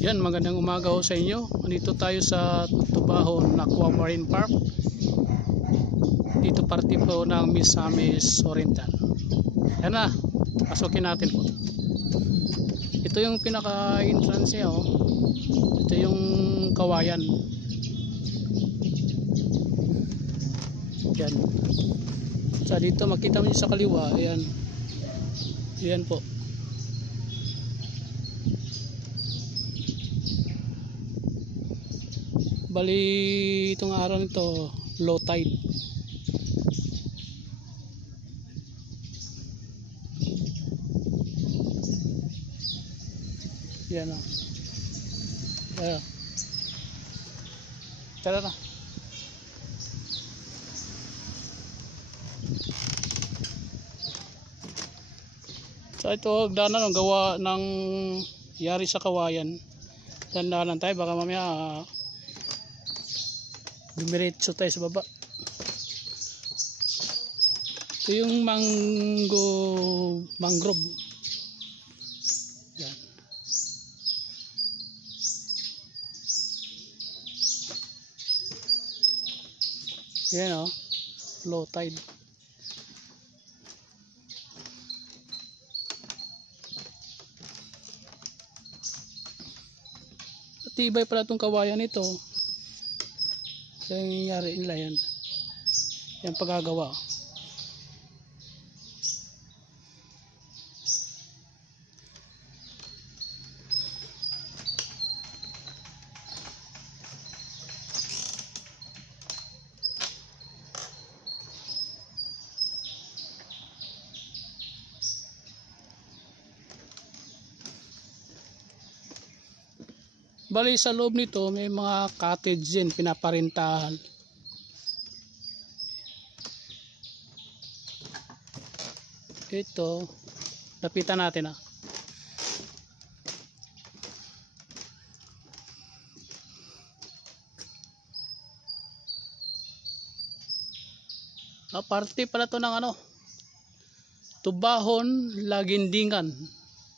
Yan, magandang umaga ho sa inyo. Nandito tayo sa Tubahon Aqua Marine Park. Dito parte po ng Misamis Oriental. Yan na, pasukin natin po. Ito yung pinaka-entrance niya. Oh. Ito yung kawayan. Yan. So dito makita mo sa kaliwa. Ayan. Ayan po. Bali itong araw nito low tide. Yan o. Ayan. Tara na. So ito daanan ng gawa ng yari sa kawayan. Dandanan tayo baka mamaya dumiretso tayo sa baba. Ito yung mangrove. Yan. Yan o. Low tide. Tibay pala itong kawayan nito. Yung nangyari nila yan. Yan pagagawa. Bali sa loob nito may mga cottage din pinaparintahan. Ito, lapitan natin parte pala to ng Tubahon Lagindingan,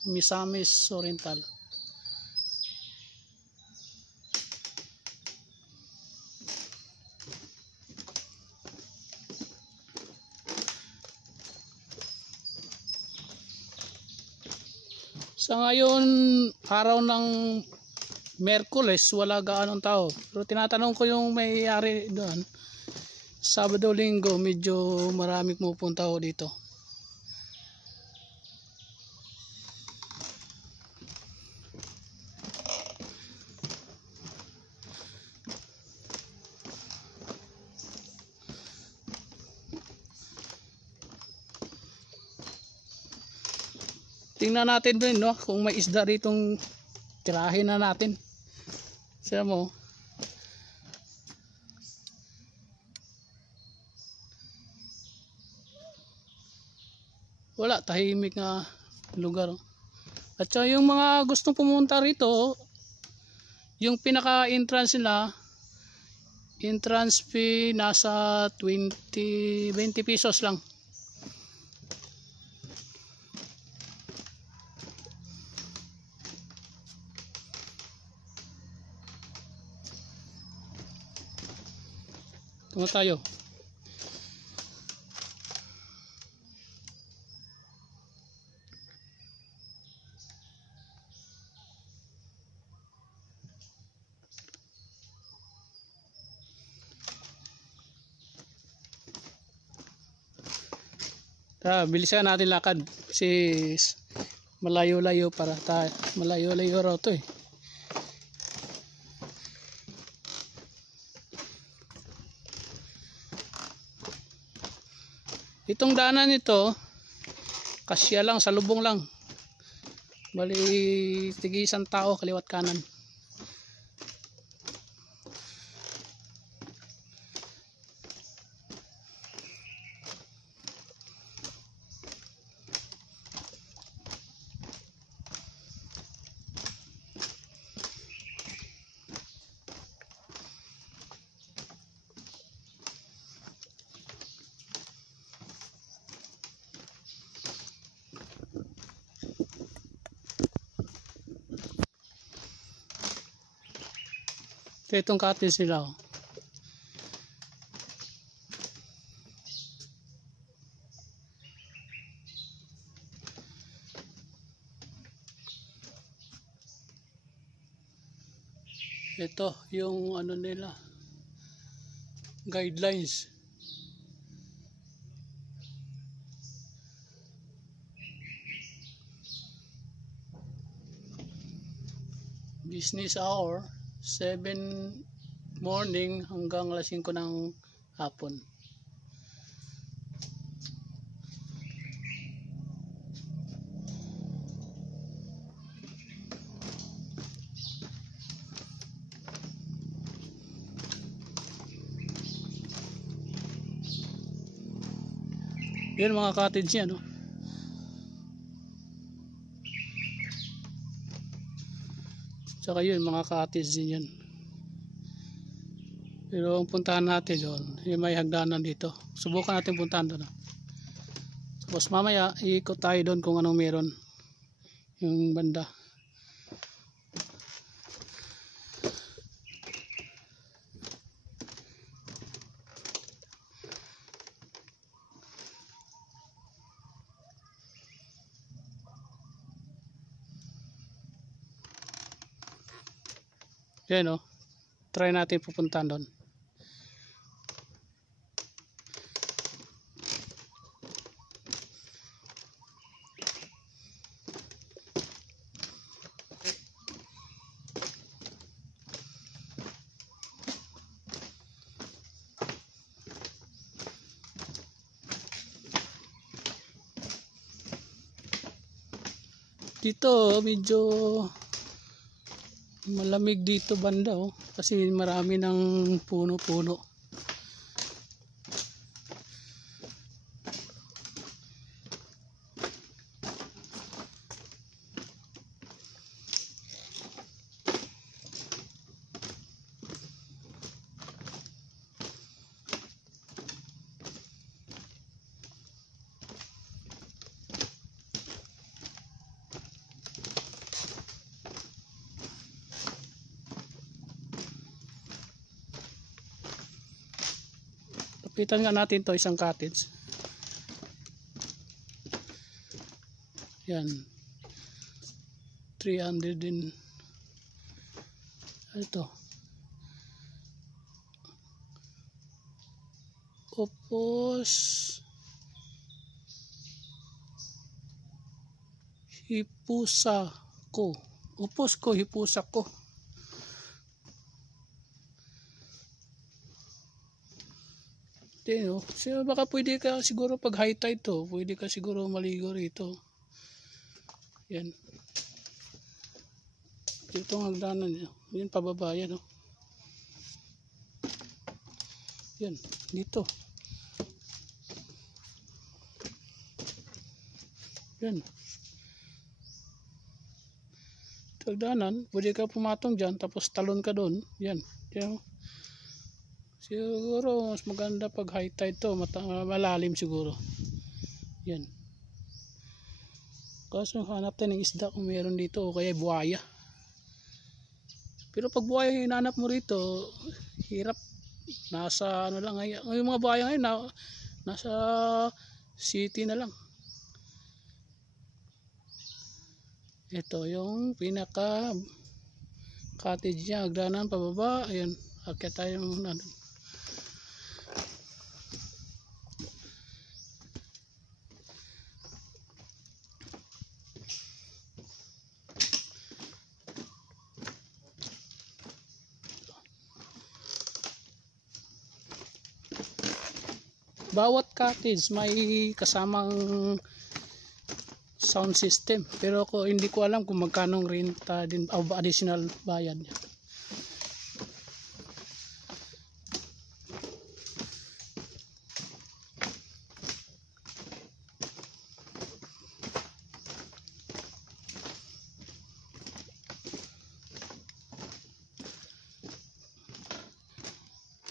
Misamis Oriental. Sa ngayon, araw ng Merkules, wala gaanong tao. Pero tinatanong ko yung may-ari doon. Sabado, Linggo, medyo maraming pumupunta ho dito. Tingnan natin din kung may isda ditong tirahin na natin. Siya mo. Wala, tahimik na lugar. At saka yung mga gustong pumunta rito, yung pinaka-entrance nila, entrance fee nasa 20 pesos lang. Tungo tayo. Tara, bilisan natin lakad kasi malayo-layo para tayo. Malayo-layo raw to eh. Itong daanan nito kasya lang, sa lubong lang. Bali tigi isang tao kaliwat kanan. So itong cottage nila, oh. Ito yung ano nila, guidelines. Business hour 7 morning hanggang alas 5 ng hapon. Yan mga cottage yan, no? Tsaka yun mga cottage din yan. Pero ang puntahan natin doon, yung may hagdanan dito. Subukan natin puntahan doon. Tapos mamaya iikot tayo doon kung anong meron yung banda. Yan, oh. Try natin pupuntahan doon. Dito medyo malamig dito banda, oh, kasi marami ng puno-puno. Kapitan nga natin to isang cottage. Yan. 300 din. Ito. Opos. Hipusako. Opos ko, hipusako. No? So, baka pwede ka siguro pag high tide to, pwede ka siguro maligo rito. Yan. Ito ang hagdanan niya. Yan pababa yan, oh. Yan, dito. Yan. Ito hagdanan, pwede ka pumatong dyan, tapos talon ka doon. Yan. Yan. Siguro mas maganda pag high tide to, malalim siguro. Yan. Kaso hanap tayo ng isda kung meron dito, o kaya buhaya. Pero pag buhaya hinanap mo rito, hirap. Nasa ano lang ngayon. Yung mga buhaya ngayon nasa city na lang. Ito yung pinaka cottage niya, hagdanan pababa. Ayun, akyat tayo ano. Bawat cottage may kasamang sound system, pero ako hindi ko alam kung magkano renta din o additional bayad niya.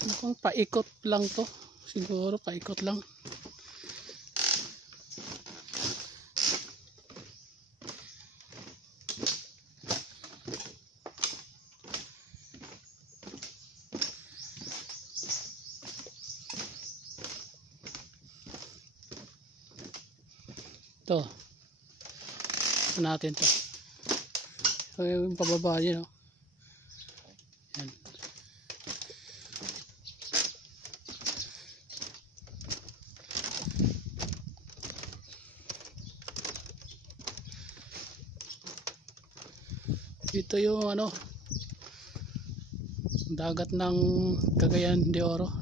Mukhang paikot lang to. Siguro paikot lang. Ito. Ito natin to. Ito yung pababa yun. Yan. Ito yung ano, dagat ng Cagayan de Oro,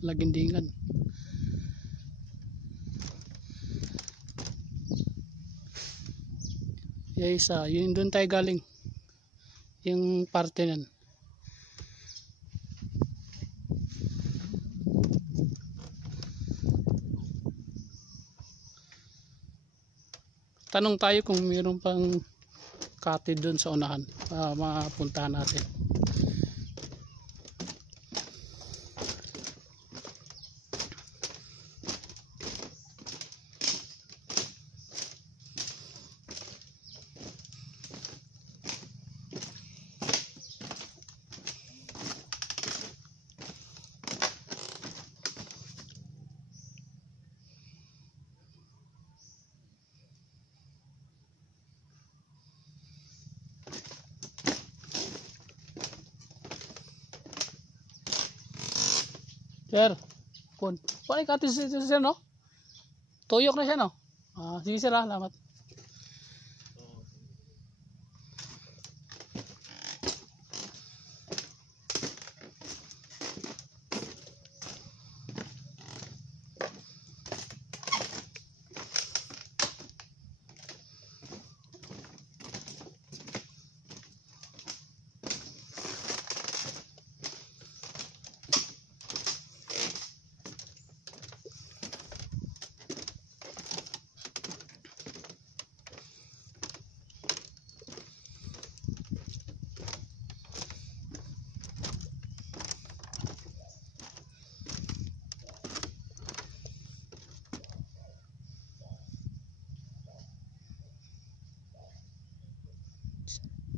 Lagindingan. Yung isa, yun doon tayo galing, yung parte nan. Tanong tayo kung mayroon pang cottage doon sa unahan, mapuntahan natin. Sir, kun. Wala cottage sir, no? Tuyok na siya, no? Sige sir, salamat.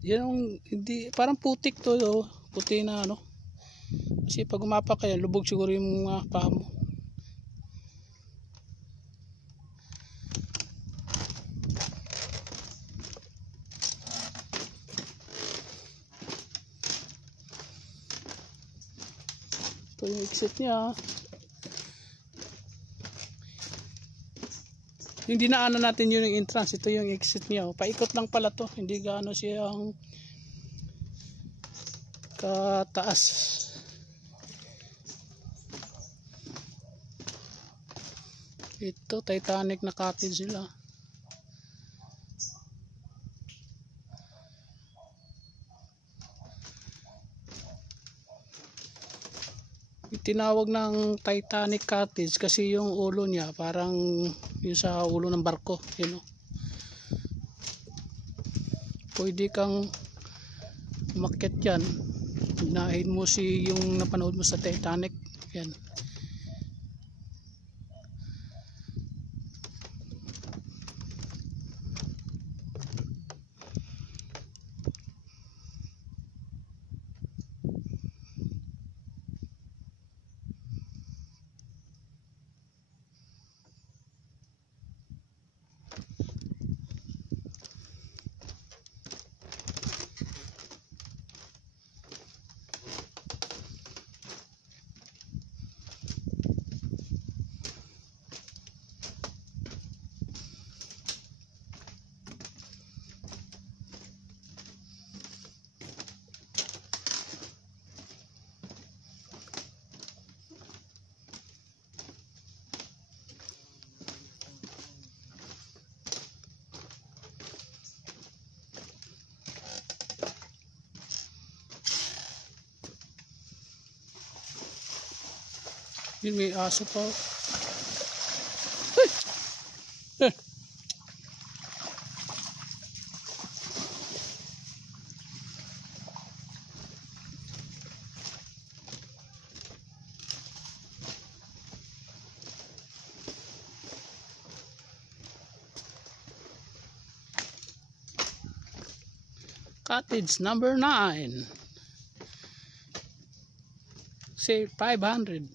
Yan yung, hindi, parang putik to, oh. Puti na ano. Kasi pag umapak kaya, lubog siguro yung mga paa mo. Ito yung exit niya. Yung dinaanan natin yun yung entrance, ito yung exit niya. Paikot lang pala to, hindi gaano siyang kataas. Ito Titanic na cottage sila. Tinawag ng Titanic cottage kasi yung ulo niya parang yung sa ulo ng barko, you know. Pwede kang umakyat yan, unahin mo si yung napanood mo sa Titanic, yan. Yun, may aso pa. Cottage number 9. Say 500.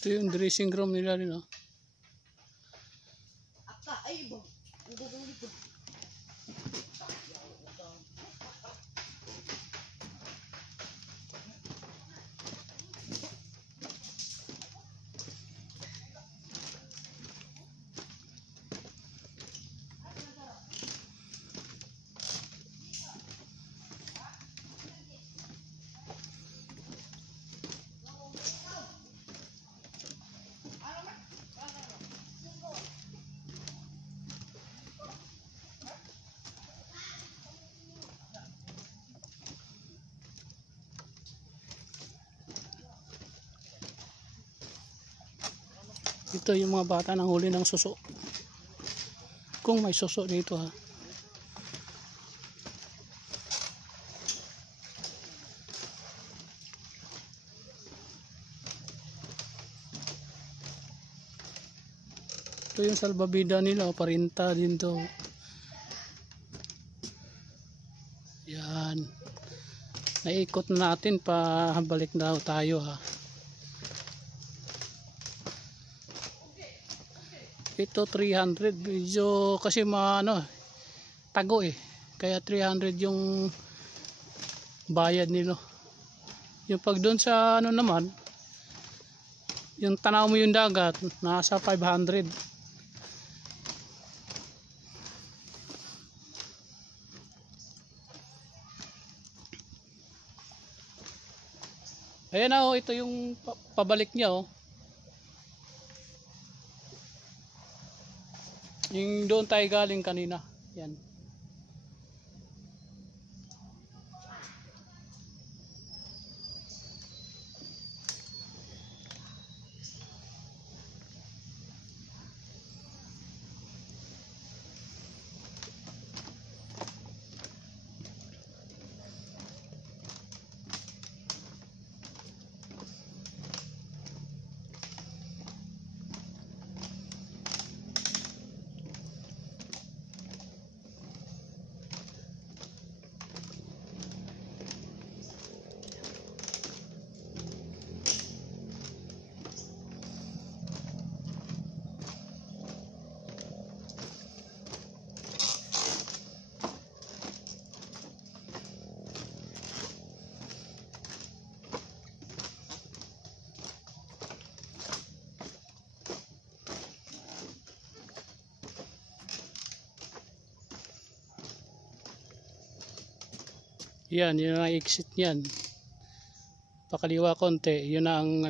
Ito yung dressing room nila rin, oh. Ito yung mga bata nang huli ng suso. Kung may suso dito, ha. Ito yung salbabida nila, parinta din to. Yan. Naikot na natin pa, balik daw tayo, ha. Ito 300, medyo kasi tago eh, kaya 300 yung bayad nilo. Yung pag doon sa naman, yung tanaw mo yung dagat, nasa 500. Ayan na, ito yung pabalik niya, oh. Yung doon tayo galing kanina. Yan. Yan, yun ang exit niyan. Pakaliwa konti, yun ang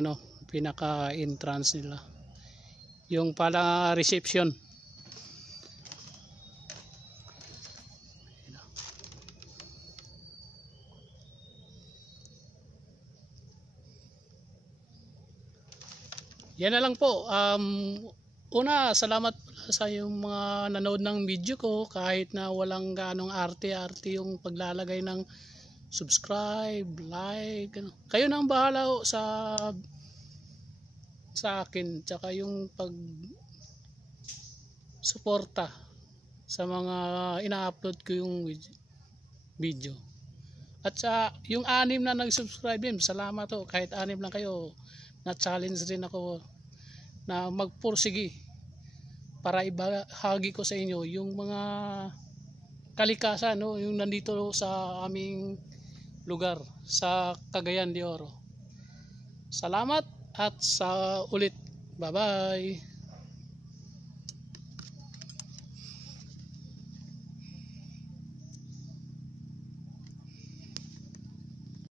pinaka entrance nila. Yung pala reception. Yan na lang po. Una, salamat sa yung mga nanood ng video ko, kahit na walang ganong arte-arte yung paglalagay ng subscribe, like, kayo na ang bahala sa akin, tsaka yung pag suporta sa mga ina-upload ko yung video. At sa yung 6 na nag-subscribe, salamat to. Kahit 6 lang kayo, na-challenge rin ako na magpursigi para ibahagi ko sa inyo yung mga kalikasan, yung nandito sa aming lugar sa Cagayan de Oro. Salamat at sa ulit. Bye bye.